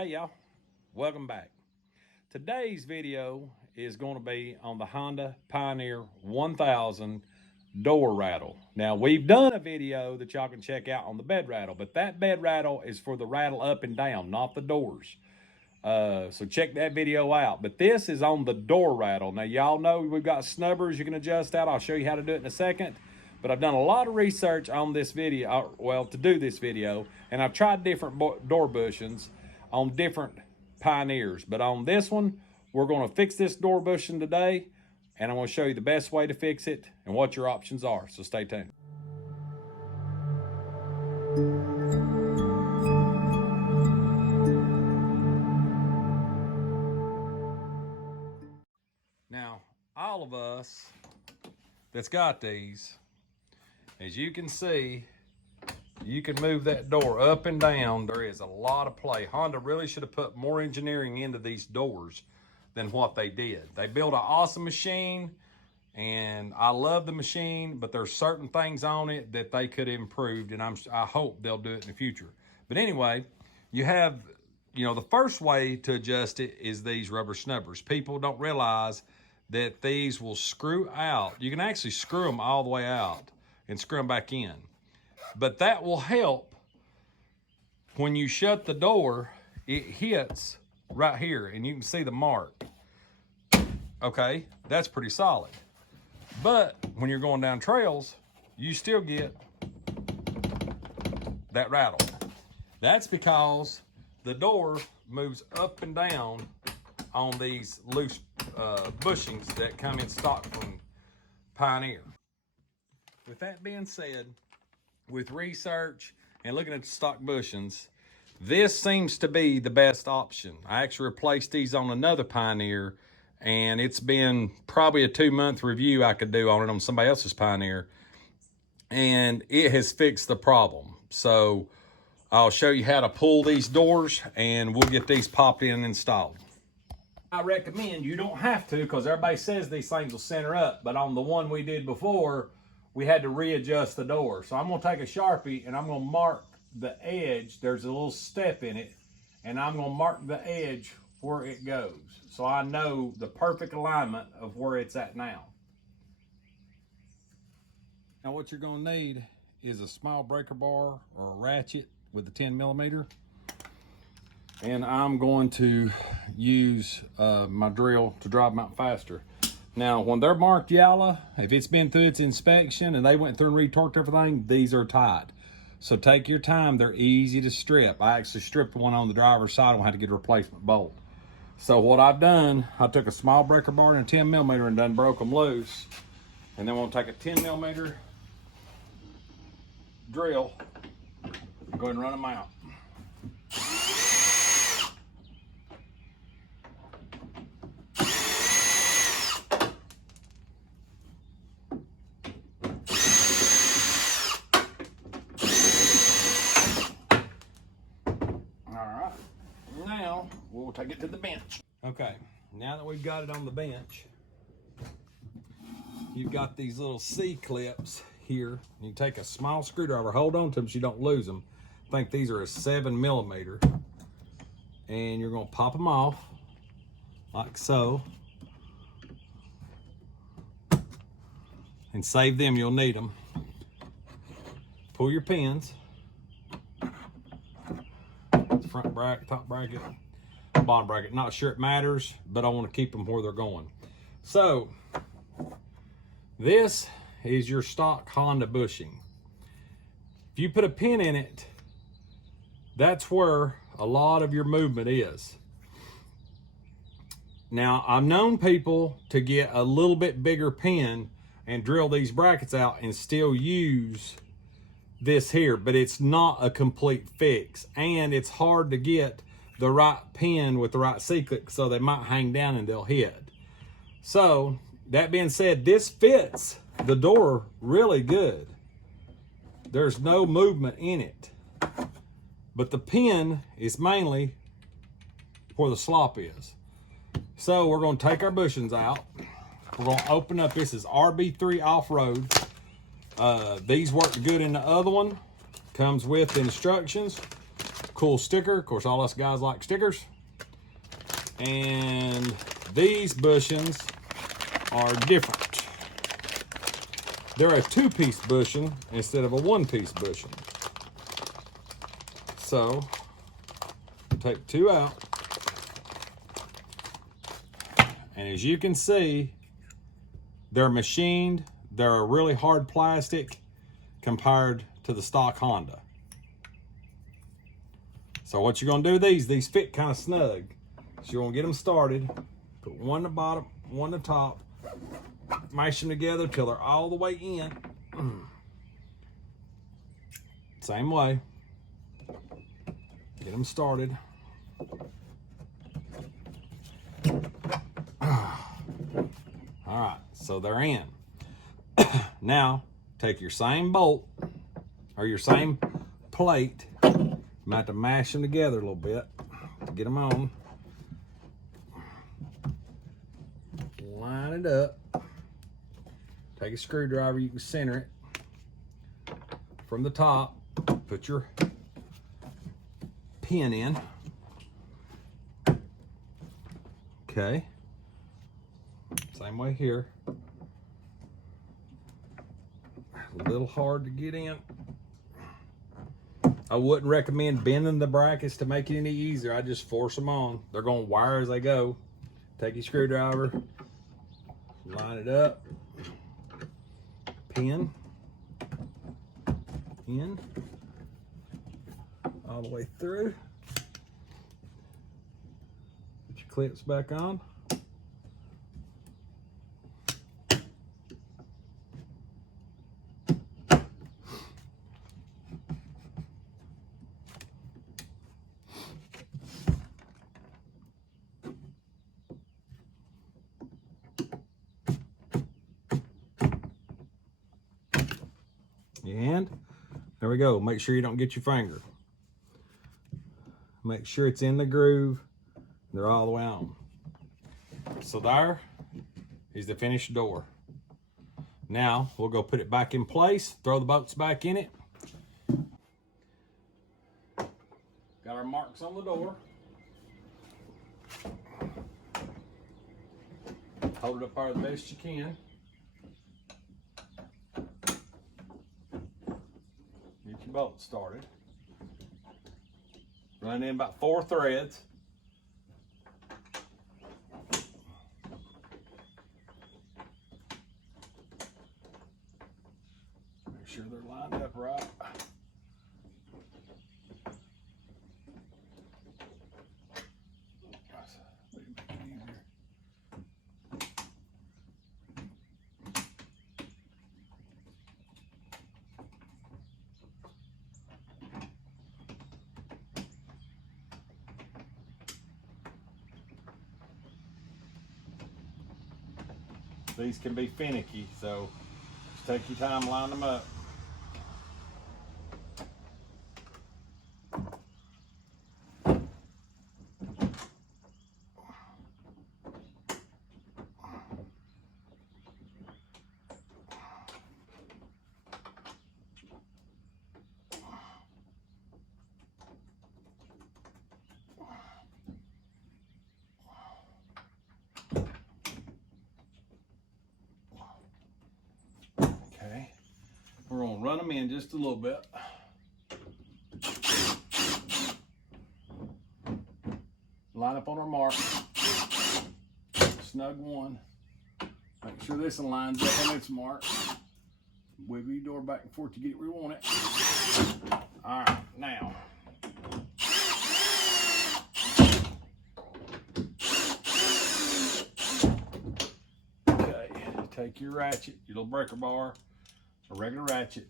Hey y'all, welcome back. Today's video is going to be on the Honda Pioneer 1000 door rattle. Now we've done a video that y'all can check out on the bed rattle, but that bed rattle is for the rattle up and down, not the doors. So check that video out. But this is on the door rattle. Now y'all know we've got snubbers you can adjust out. I'll show you how to do it in a second. But I've done a lot of research on this video, to do this video, and I've tried different door bushings on different Pioneers. But on this one, we're going to fix this door bushing today, and I'm going to show you the best way to fix it and what your options are. So stay tuned. Now, all of us that's got these, as you can see, you can move that door up and down. There is a lot of play. Honda really should have put more engineering into these doors than what they did. They built an awesome machine, and I love the machine, but there's certain things on it that they could have improved, and I hope they'll do it in the future. But anyway, you have, the first way to adjust it is these rubber snubbers. People don't realize that these will screw out. You can actually screw them all the way out and screw them back in. But that will help when you shut the door. It hits right here and you can see the mark. Okay, that's pretty solid. But when you're going down trails, you still get that rattle. That's because the door moves up and down on these loose bushings that come in stock from Pioneer. With that being said, with research and looking at the stock bushings, this seems to be the best option. I actually replaced these on another Pioneer, and it's been probably a 2-month review I could do on it on somebody else's Pioneer, and it has fixed the problem. So I'll show you how to pull these doors, and we'll get these popped in and installed. I recommend, you don't have to, because everybody says these things will center up, but on the one we did before, we had to readjust the door. So I'm going to take a Sharpie and I'm going to mark the edge. There's a little step in it, and I'm going to mark the edge where it goes, so I know the perfect alignment of where it's at now. Now what you're going to need is a small breaker bar or a ratchet with a 10mm. And I'm going to use my drill to drive them out faster. Now, when they're marked yellow, if it's been through its inspection and they went through and retorqued everything, these are tight. So take your time. They're easy to strip. I actually stripped one on the driver's side and had to get a replacement bolt. So what I've done, I took a small breaker bar and a 10mm and done broke them loose. And then we'll take a 10mm drill and go ahead and run them out. Now we'll take it to the bench. Okay, now that we've got it on the bench, you've got these little C-clips here. You can take a small screwdriver, hold on to them so you don't lose them. I think these are a 7mm, and you're going to pop them off like so, and save them. You'll need them. Pull your pins. Front bracket, top bracket, bottom bracket. Not sure it matters, but I want to keep them where they're going. So this is your stock Honda bushing. If you put a pin in it, that's where a lot of your movement is. Now, I've known people to get a little bit bigger pin and drill these brackets out and still use this here, but it's not a complete fix, and it's hard to get the right pin with the right C-clip, so they might hang down and they'll hit. So that being said, this fits the door really good. There's no movement in it, but the pin is mainly where the slop is. So we're going to take our bushings out. We're going to open up. This is RB3 off-road. These work good in the other one. Comes with instructions. cool sticker. Of course, all us guys like stickers. And these bushings are different. They're a 2-piece bushing instead of a 1-piece bushing. So, take 2 out. And as you can see, they're machined. They're a really hard plastic compared to the stock Honda. So what you're gonna do, these fit kind of snug. So you're gonna get them started, put one at the bottom, one at the top, mash them together till they're all the way in. Same way. Get them started. All right, so they're in. Now, take your same bolt or your same plate. I'm about to mash them together a little bit to get them on. Line it up. Take a screwdriver, you can center it. From the top, put your pin in. Okay. Same way here. A little hard to get in. I wouldn't recommend bending the brackets to make it any easier. I just force them on. They're going to wire as they go. Take your screwdriver, line it up, pin in, all the way through. Put your clips back on. And there we go. Make sure you don't get your finger. Make sure it's in the groove. They're all the way on. So there is the finished door. Now we'll go put it back in place, throw the bolts back in it. Got our marks on the door. Hold it up there the best you can. Get your bolt started. Run in about 4 threads. Make sure they're lined up right. These can be finicky, so just take your time, line them up. We're gonna run them in just a little bit. Line up on our mark. Snug one. Make sure this one lines up on its mark. Wiggle your door back and forth to get it where you want it. All right, now. Okay, take your ratchet, your little breaker bar, a regular ratchet,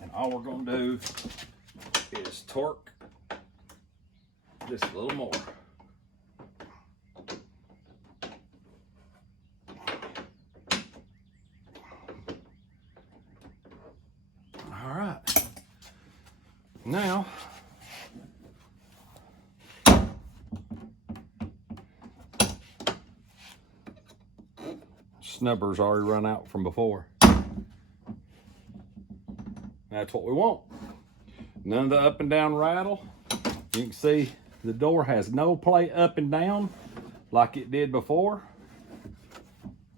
and all we're going to do is torque just a little more. All right, now snubber's already run out from before. That's what we want. None of the up and down rattle. You can see the door has no play up and down like it did before.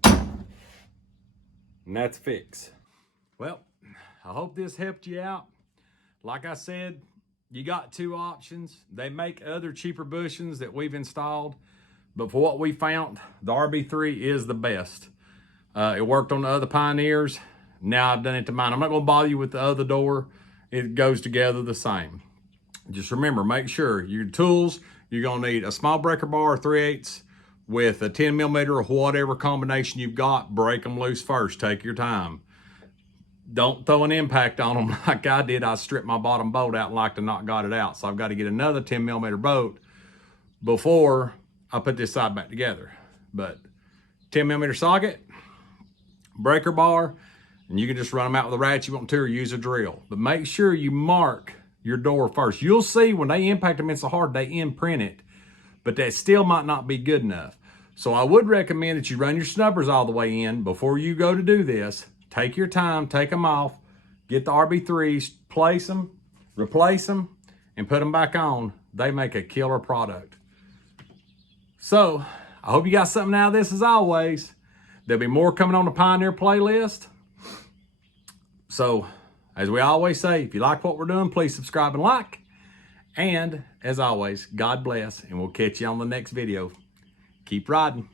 And that's fixed. Well, I hope this helped you out. Like I said, you got two options. They make other cheaper bushings that we've installed, but for what we found, the RB3 is the best. It worked on the other Pioneers. Now I've done it to mine. I'm not gonna bother you with the other door. It goes together the same. Just remember, make sure your tools, you're gonna need a small breaker bar, 3/8 with a 10mm or whatever combination you've got. Break them loose first, take your time. Don't throw an impact on them like I did. I stripped my bottom bolt out and like to not got it out. So I've got to get another 10mm bolt before I put this side back together. But 10mm socket, breaker bar, and you can just run them out with a ratchet you want to, or use a drill. But make sure you mark your door first. You'll see when they impact them in so hard, they imprint it, but that still might not be good enough. So I would recommend that you run your snubbers all the way in before you go to do this. Take your time, take them off, get the RB3s, place them, replace them, and put them back on. They make a killer product. So I hope you got something out of this as always. There'll be more coming on the Pioneer playlist. So as we always say, if you like what we're doing, please subscribe and like. And as always, God bless, and we'll catch you on the next video. Keep riding.